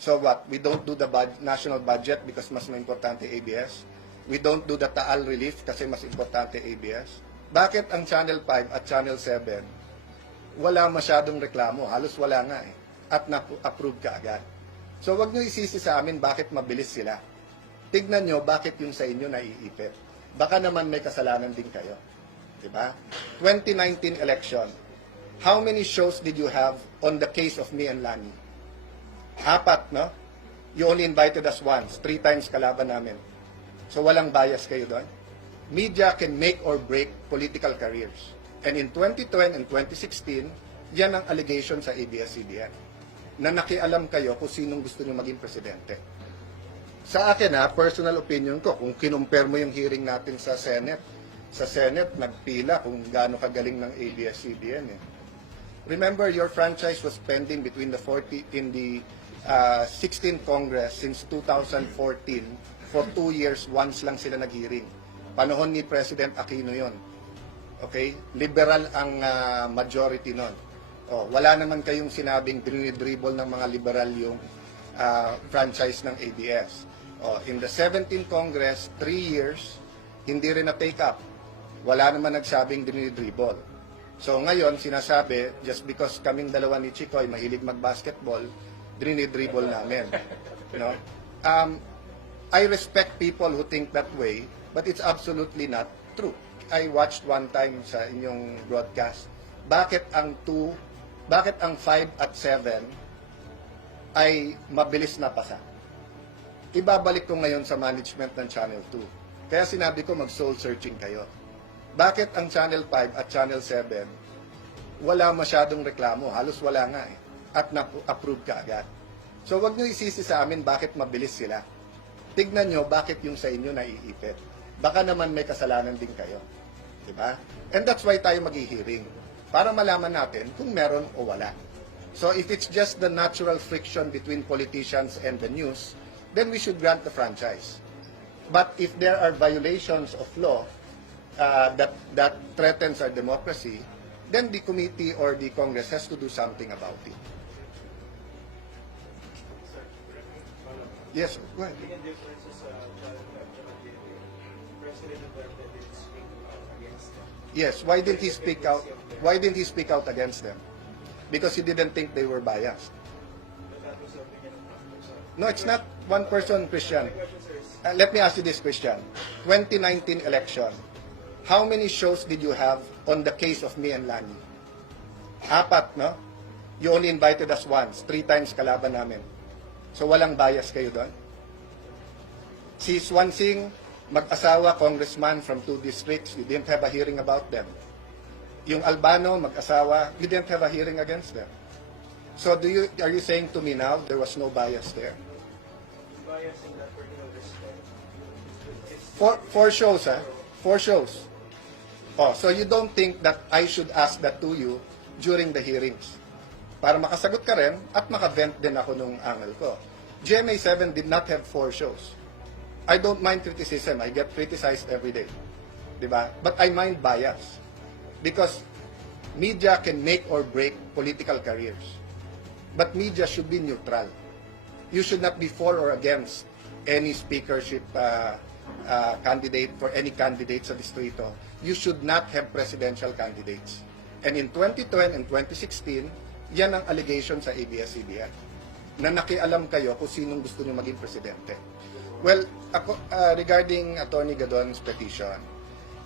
So what? We don't do the national budget because mas importante ABS. We don't do the Taal relief kasi mas importante ABS. Bakit ang Channel 5 at Channel 7 wala masyadong reklamo? Halos wala nga eh. At na-approve ka agad. So wag nyo isisi sa amin bakit mabilis sila. Tignan nyo bakit yung sa inyo naiipit. Baka naman may kasalanan din kayo. Diba? 2019 election. How many shows did you have on the case of me and Lani? 4, no? You only invited us once. 3 times kalaban namin. So walang bias kayo doon. Media can make or break political careers. And in 2010 and 2016, yan ang allegation sa ABS-CBN. Na nakialam kayo kung sinong gusto nyo maging presidente. Sa akin personal opinion ko, kung kinumpare mo yung hearing natin sa Senate, nagpila kung gaano kagaling ng ABS-CBN eh. Remember, your franchise was pending between the 16th Congress since 2014. For 2 years, once lang sila nag-hearing. Panahon ni President Aquino yon. Okay? Liberal ang majority nun. Wala naman kayong sinabing dinidribble ng mga liberal yung franchise ng ABS. In the 17th Congress, 3 years, hindi rin na-take up. Wala naman nagsabing dinidribble. So ngayon, sinasabi, just because kaming dalawa ni Chico ay mahilig mag-basketball, dinidribble namin. You know? I respect people who think that way, but it's absolutely not true. I watched one time sa inyong broadcast. Bakit ang 5 at 7 ay mabilis na pasa? Ibabalik ko ngayon sa management ng Channel 2. Kaya sinabi ko mag-soul searching kayo. Bakit ang Channel 5 at Channel 7 wala masyadong reklamo? Halos wala nga eh. At na-approve ka agad. So wag nyo isisi sa amin bakit mabilis sila. Tignan nyo bakit yung sa inyo naiipit. Baka naman may kasalanan din kayo. Diba? And that's why tayo mag-hearing. Para malaman natin kung meron o wala. So if it's just the natural friction between politicians and the news, then we should grant the franchise. But if there are violations of law that threatens our democracy, then the committee or the Congress has to do something about it. Yes, go ahead. Yes, why didn't he speak out? Why didn't he speak out against them? Because he didn't think they were biased. No, it's not one person, Christian. Let me ask you this, Christian. 2019 election. How many shows did you have on the case of me and Lani? 4, no? You only invited us once. 3 times kalaban namin. So walang bias kayo doon? Si Swansing, mag-asawa, congressman from 2 districts, you didn't have a hearing about them. Yung Albano, mag-asawa, you didn't have a hearing against them. So are you saying to me now there was no bias there? Bias in that particular respect. 4 shows, ha? 4 shows. So you don't think that I should ask that to you during the hearings? Para makasagot ka rin at makavent din ako nung angle ko. GMA7 did not have 4 shows. I don't mind criticism. I get criticized every day. Diba? But I mind bias. Because media can make or break political careers. But media should be neutral. You should not be for or against any speakership candidate for any candidate sa distrito. You should not have presidential candidates. And in 2010 and 2016, yan ang allegation sa ABS-CBN na nakialam kayo kung sinong gusto nyo maging presidente. Well, ako, regarding Attorney Gadon's petition,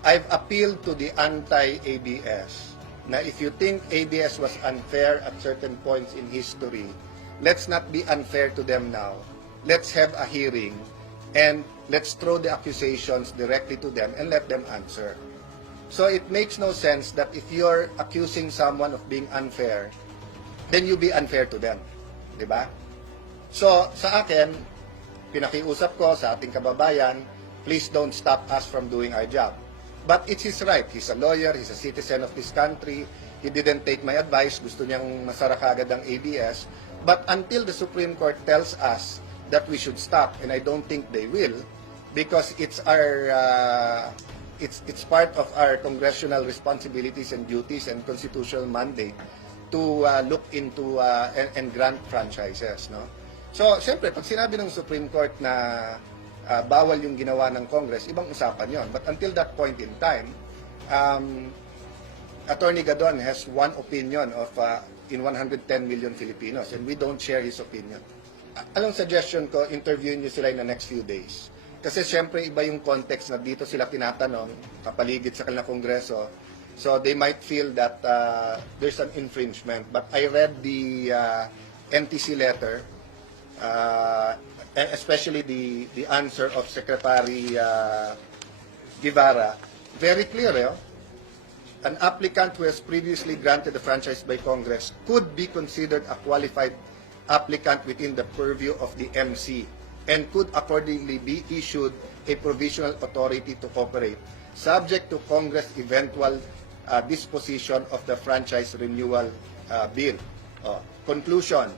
I've appealed to the anti-ABS na if you think ABS was unfair at certain points in history, let's not be unfair to them now. Let's have a hearing and let's throw the accusations directly to them and let them answer. So it makes no sense that if you're accusing someone of being unfair, then you be unfair to them. Diba? So, sa akin, pinakiusap ko sa ating kababayan, please don't stop us from doing our job. But it's his right. He's a lawyer, he's a citizen of this country. He didn't take my advice. Gusto niyang masara kaagad ang ABS. But until the Supreme Court tells us that we should stop, and I don't think they will, because it's our it's part of our congressional responsibilities and duties and constitutional mandate to look into and grant franchises, no? So, siyempre, pag sinabi ng Supreme Court na bawal yung ginawa ng Congress, ibang usapan yon. But until that point in time, Attorney Gadon has one opinion of in 110 million Filipinos, and we don't share his opinion. Anong suggestion ko, interviewin niyo sila in the next few days. Kasi siyempre, iba yung context na dito sila tinatanong, kapaligid sa kanilang Kongreso. So they might feel that there's an infringement. But I read the NTC letter, especially the answer of Secretary Guevara, very clear. An applicant who has previously granted the franchise by Congress could be considered a qualified applicant within the purview of the MC and could accordingly be issued a provisional authority to operate, subject to Congress' eventual disposition of the franchise renewal bill. Conclusion.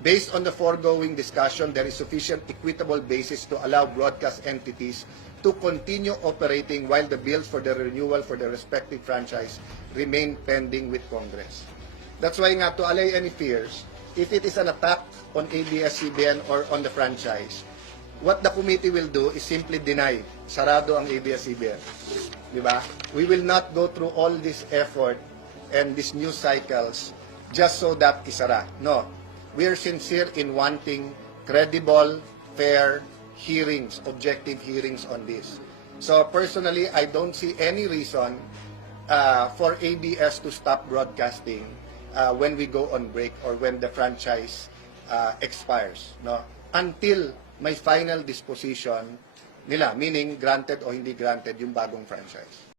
Based on the foregoing discussion, there is sufficient equitable basis to allow broadcast entities to continue operating while the bills for the renewal for the respective franchise remain pending with Congress. That's why nga, to allay any fears, if it is an attack on ABS-CBN or on the franchise, what the committee will do is simply deny, sarado ang ABS-CBN. Diba? We will not go through all this effort and these news cycles just so that isara. No. We are sincere in wanting credible, fair hearings, objective hearings on this. So personally, I don't see any reason for ABS to stop broadcasting when we go on break or when the franchise expires, no? Until may final disposition nila, meaning granted o hindi granted yung bagong franchise.